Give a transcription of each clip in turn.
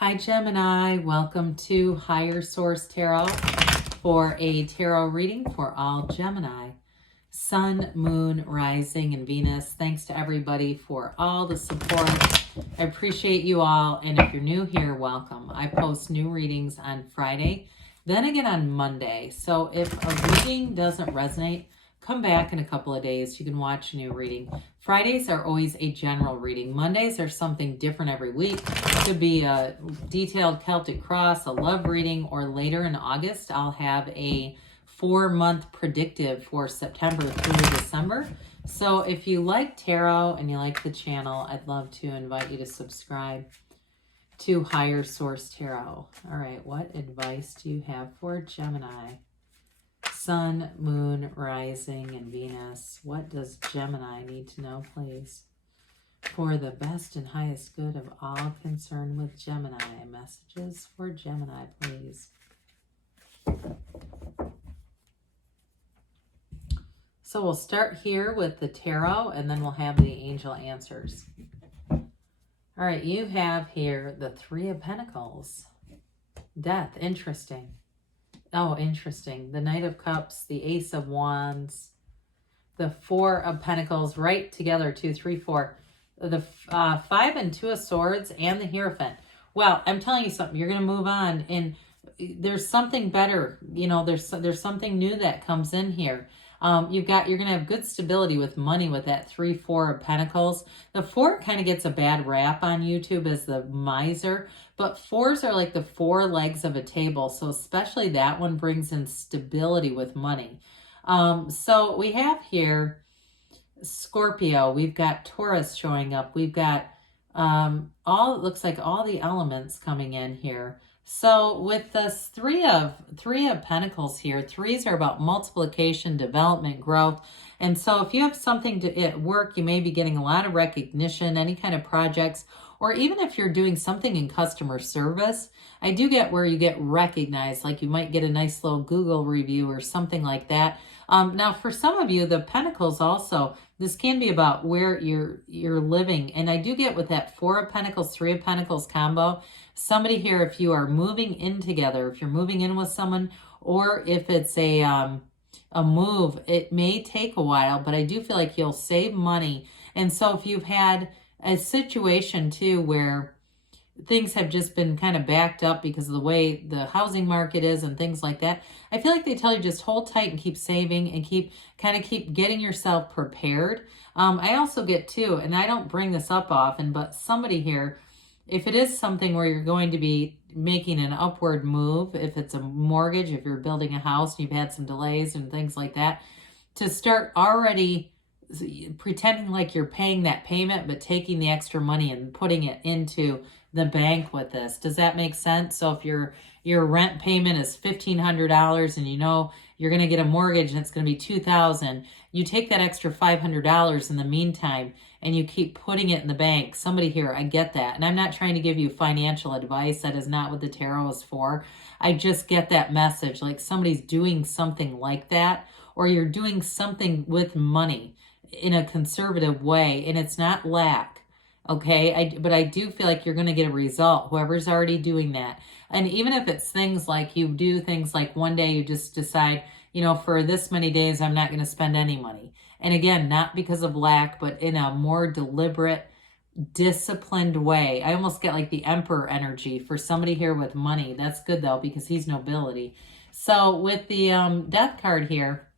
Hi Gemini, welcome to Higher Source Tarot for a tarot reading for all Gemini. Sun, Moon, Rising, and Venus. Thanks to everybody for all the support. I appreciate you all, and if you're new here, welcome. I post new readings on Friday, then again on Monday. So if a reading doesn't resonate, come back in a couple of days. You can watch a new reading. Fridays are always a general reading. Mondays are something different every week. It could be a detailed Celtic cross, a love reading, or later in August, I'll have a 4-month predictive for September through December. So if you like tarot and you like the channel, I'd love to invite you to subscribe to Higher Source Tarot. All right, what advice do you have for Gemini? Sun, Moon, Rising, and Venus. What does Gemini need to know, please? For the best and highest good of all concerned with Gemini. Messages for Gemini, please. So we'll start here with the tarot, and then we'll have the angel answers. All right, you have here the Three of Pentacles. Death, interesting. Oh, interesting. The Knight of Cups, the Ace of Wands, the Four of Pentacles, right together, 2, 3, 4. The 5 and 2 of Swords, and the Hierophant. Well, I'm telling you something. You're going to move on, and there's something better. You know, there's something new that comes in here. You're going to have good stability with money with that 3, 4 of Pentacles. The 4 kind of gets a bad rap on YouTube as the miser, but 4s are like the 4 legs of a table. So especially that one brings in stability with money. So we have here Scorpio. We've got Taurus showing up. We've got it looks like all the elements coming in here. So with this three of Pentacles here, 3s are about multiplication, development, growth. And so if you have something at work, you may be getting a lot of recognition, any kind of projects, or even if you're doing something in customer service, I do get where you get recognized, like you might get a nice little Google review or something like that. Now, for some of you, the Pentacles also, this can be about where you're living. And I do get with that 4 of Pentacles, 3 of Pentacles combo, somebody here, if you are moving in together, if you're moving in with someone, or if it's a move, it may take a while, but I do feel like you'll save money. And so if you've had a situation too where things have just been kind of backed up because of the way the housing market is and things like that, I feel like they tell you just hold tight and keep saving and keep getting yourself prepared. I also get too, and I don't bring this up often, but somebody here, if it is something where you're going to be making an upward move, if it's a mortgage, if you're building a house and you've had some delays and things like that, to start already pretending like you're paying that payment, but taking the extra money and putting it into the bank with this. Does that make sense? So if your rent payment is $1,500 and you know you're going to get a mortgage and it's going to be $2,000, you take that extra $500 in the meantime and you keep putting it in the bank. Somebody here, I get that. And I'm not trying to give you financial advice. That is not what the tarot is for. I just get that message, like somebody's doing something like that, or you're doing something with money in a conservative way, and it's not lack, okay? But I do feel like you're going to get a result, whoever's already doing that. And even if it's things like you do things like one day you just decide, you know, for this many days, I'm not going to spend any money. And again, not because of lack, but in a more deliberate, disciplined way. I almost get like the Emperor energy for somebody here with money. That's good though, because he's nobility. So with the Death card here,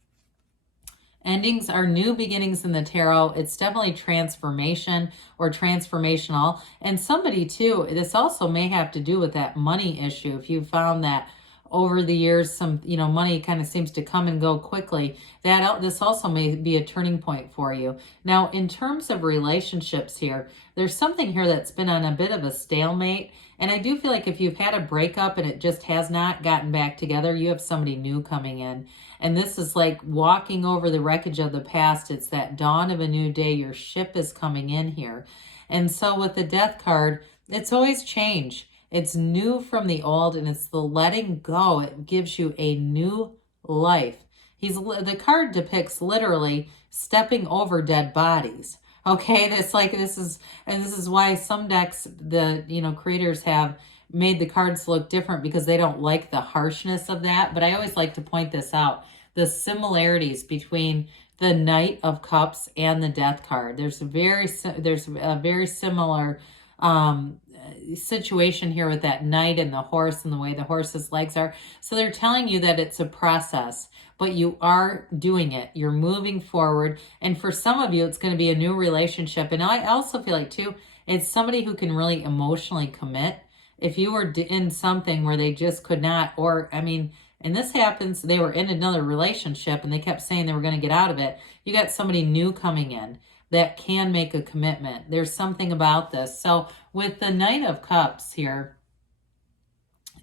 endings are new beginnings in the tarot. It's definitely transformation or transformational. And somebody too, this also may have to do with that money issue. If you found that over the years, some, money kind of seems to come and go quickly, this also may be a turning point for you. Now, in terms of relationships here, there's something here that's been on a bit of a stalemate. And I do feel like if you've had a breakup and it just has not gotten back together, you have somebody new coming in. And this is like walking over the wreckage of the past. It's that dawn of a new day. Your ship is coming in here. And so with the Death card, it's always change. It's new from the old, and it's the letting go. It gives you a new life. The card depicts literally stepping over dead bodies. Okay, this is why some decks, the creators have made the cards look different because they don't like the harshness of that. But I always like to point this out, the similarities between the Knight of Cups and the Death card. There's a very similar situation here with that Knight and the horse and the way the horse's legs are. So they're telling you that it's a process, but you are doing it. You're moving forward. And for some of you, it's going to be a new relationship. And I also feel like, too, it's somebody who can really emotionally commit. If you were in something where they just could not, or, I mean, and this happens, they were in another relationship and they kept saying they were going to get out of it. You got somebody new coming in that can make a commitment. There's something about this. So with the Knight of Cups here,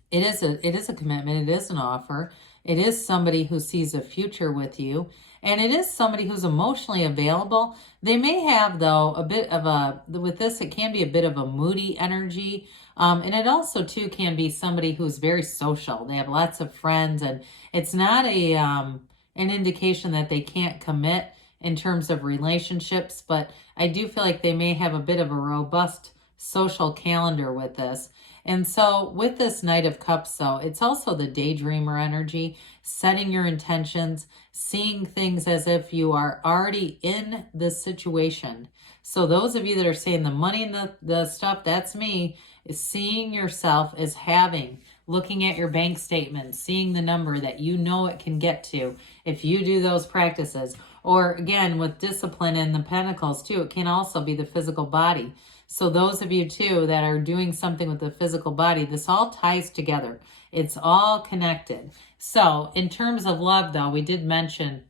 it is a commitment. It is an offer. It is somebody who sees a future with you. And it is somebody who's emotionally available. They may have, though, a bit of a, with this, it can be a bit of a moody energy. And it also, too, can be somebody who's very social. They have lots of friends. And it's not an indication that they can't commit in terms of relationships. But I do feel like they may have a bit of a robust social calendar with this. And so with this Knight of Cups, though, it's also the daydreamer energy, setting your intentions, seeing things as if you are already in this situation. So those of you that are saying the money and the stuff, that's me, is seeing yourself as having, looking at your bank statement, seeing the number that you know it can get to if you do those practices. Or again, with discipline and the Pentacles too, it can also be the physical body. So those of you too that are doing something with the physical body, this all ties together. It's all connected. So in terms of love, though, we did mention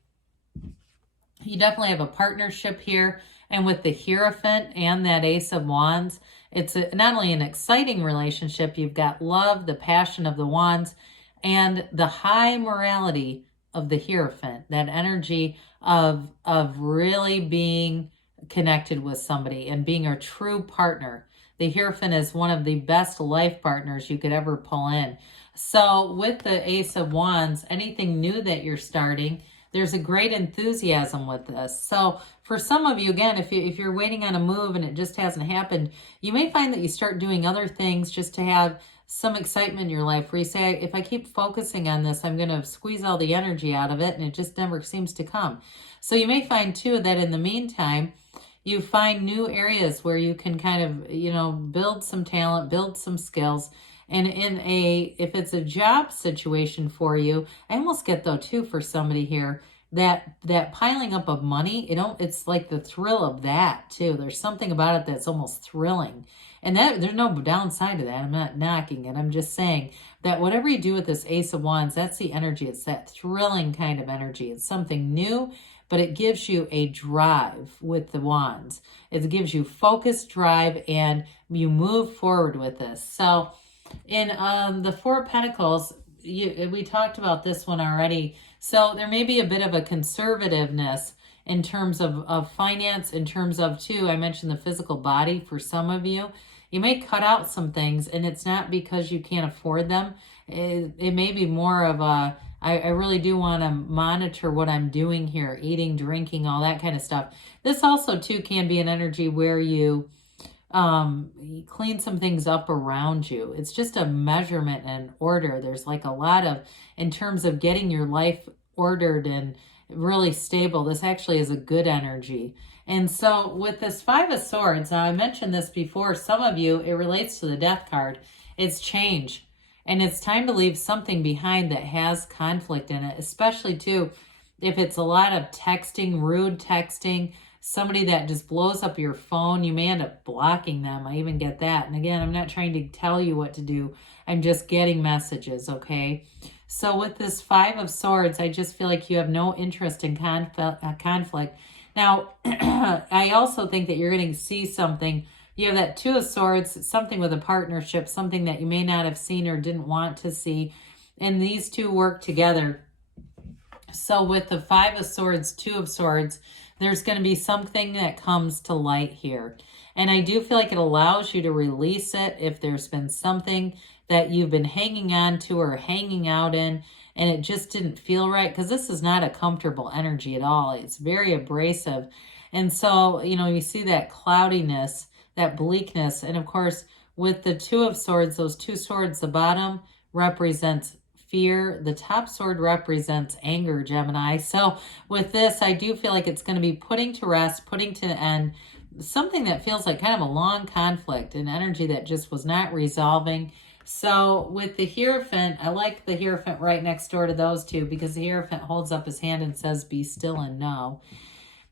you definitely have a partnership here. And with the Hierophant and that Ace of Wands, it's not only an exciting relationship, you've got love, the passion of the Wands, and the high morality of the Hierophant, that energy of really being connected with somebody and being a true partner. The Hierophant is one of the best life partners you could ever pull in. So with the Ace of Wands, anything new that you're starting, there's a great enthusiasm with this. So for some of you, again, if you're waiting on a move and it just hasn't happened, you may find that you start doing other things just to have some excitement in your life where you say, if I keep focusing on this, I'm going to squeeze all the energy out of it, and it just never seems to come. So you may find too that in the meantime, you find new areas where you can kind of, build some talent, build some skills. And if it's a job situation for you, I almost get though too for somebody here that piling up of money, it's like the thrill of that too. There's something about it that's almost thrilling. And that there's no downside to that. I'm not knocking it. I'm just saying that whatever you do with this Ace of Wands, that's the energy. It's that thrilling kind of energy. It's something new, but it gives you a drive with the Wands. It gives you focus, drive, and you move forward with this. So in the Four of Pentacles, we talked about this one already. So there may be a bit of a conservativeness in terms of finance, in terms of, too, I mentioned the physical body for some of you. You may cut out some things, and it's not because you can't afford them. It may be more of a, I really do want to monitor what I'm doing here, eating, drinking, all that kind of stuff. This also, too, can be an energy where you clean some things up around you. It's just a measurement and order. There's like a lot of, in terms of getting your life ordered and really stable, this actually is a good energy. And so with this Five of Swords, now I mentioned this before, some of you, it relates to the Death card. It's change. And it's time to leave something behind that has conflict in it, especially too, if it's a lot of texting, rude texting, somebody that just blows up your phone, you may end up blocking them. I even get that. And again, I'm not trying to tell you what to do. I'm just getting messages, okay? So with this Five of Swords, I just feel like you have no interest in conflict. Now, I also think that you're going to see something. You have that Two of Swords, something with a partnership, something that you may not have seen or didn't want to see. And these two work together. So with the Five of Swords, Two of Swords, there's going to be something that comes to light here. And I do feel like it allows you to release it if there's been something that you've been hanging on to or hanging out in, and it just didn't feel right, because this is not a comfortable energy at all. It's very abrasive. And so, you see that cloudiness, that bleakness. And of course, with the Two of Swords, those two swords, the bottom represents fear. The top sword represents anger, Gemini. So with this, I do feel like it's going to be putting to rest, putting to end something that feels like kind of a long conflict, an energy that just was not resolving. So with the Hierophant, I like the Hierophant right next door to those two because the Hierophant holds up his hand and says, be still and know.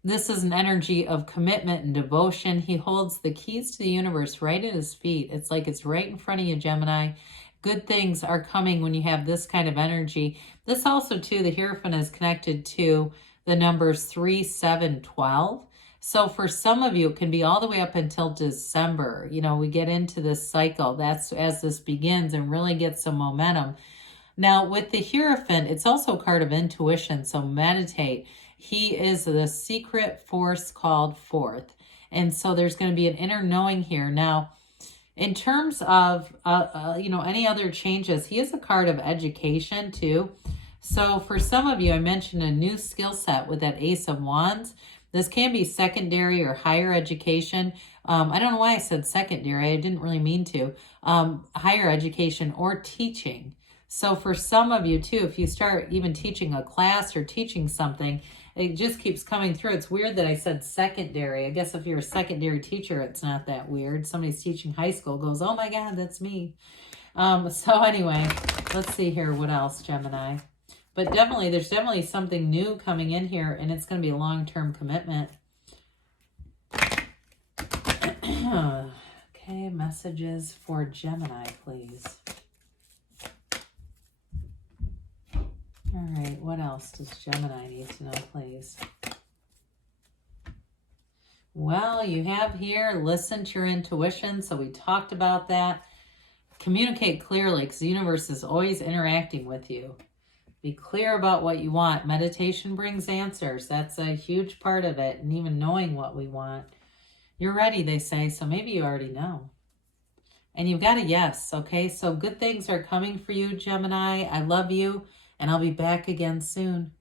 This is an energy of commitment and devotion. He holds the keys to the universe right at his feet. It's like it's right in front of you, Gemini. Good things are coming when you have this kind of energy. This also, too, the Hierophant is connected to the numbers 3, 7, 12. So for some of you, it can be all the way up until December. You know, we get into this cycle. That's as this begins and really gets some momentum. Now, with the Hierophant, it's also a card of intuition, so meditate. He is the secret force called forth. And so there's going to be an inner knowing here. Now, in terms of, any other changes, he is a card of education too. So for some of you, I mentioned a new skill set with that Ace of Wands. This can be secondary or higher education. I don't know why I said secondary. I didn't really mean to. Higher education or teaching. So for some of you too, if you start even teaching a class or teaching something, it just keeps coming through. It's weird that I said secondary. I guess if you're a secondary teacher, it's not that weird. Somebody's teaching high school goes, oh my God, that's me. So anyway, let's see here. What else, Gemini? But definitely, there's definitely something new coming in here, and it's going to be a long-term commitment. Okay, messages for Gemini, please. All right, what else does Gemini need to know, please? Well, you have here, listen to your intuition. So we talked about that. Communicate clearly because the universe is always interacting with you. Be clear about what you want. Meditation brings answers. That's a huge part of it. And even knowing what we want. You're ready, they say. So maybe you already know. And you've got a yes, okay? So good things are coming for you, Gemini. I love you. And I'll be back again soon.